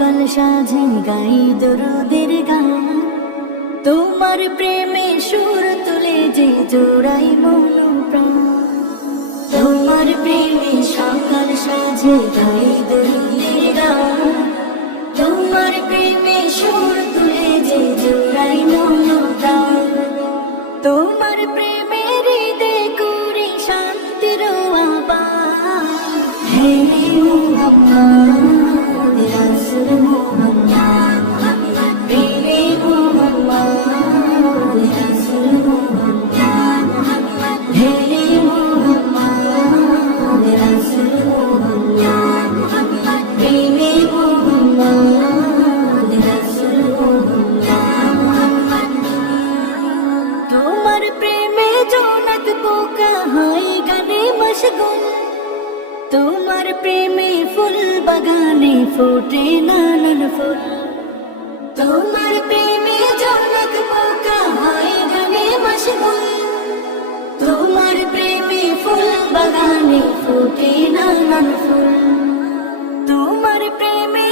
সকাল সাজে গাই দরুদের গান, তোমার প্রেমে সুর তুলে যে জোড়াই মন প্রাণ। তোমার প্রেমে সকাল সাজে গাই দরুদের গান, তোমার প্রেমে সুর তুলে যে জোড়াই মন প্রাণ। তোমার প্রেমে হৃদয় করে শান্তির আবাস। হে মুহাম্মদ রাসূল মুহাম্মদ, প্রেমে মুহাম্মদ রাসূল মুহাম্মদ, হে মুহাম্মদ রাসূল মুহাম্মদ, প্রেমে মুহাম্মদ রাসূল মুহাম্মদ। তোমার প্রেমে জোনাক পোকা হয় গানে মশগুল, তোমার প্রেমে ফুল বাগানে ফোটে নানান ফুল। তোমার প্রেমে জোনাক পোকা হয় গানে মশগুল, তোমার প্রেমে ফুল বাগানে ফোটে নানান ফুল। তোমার প্রেমে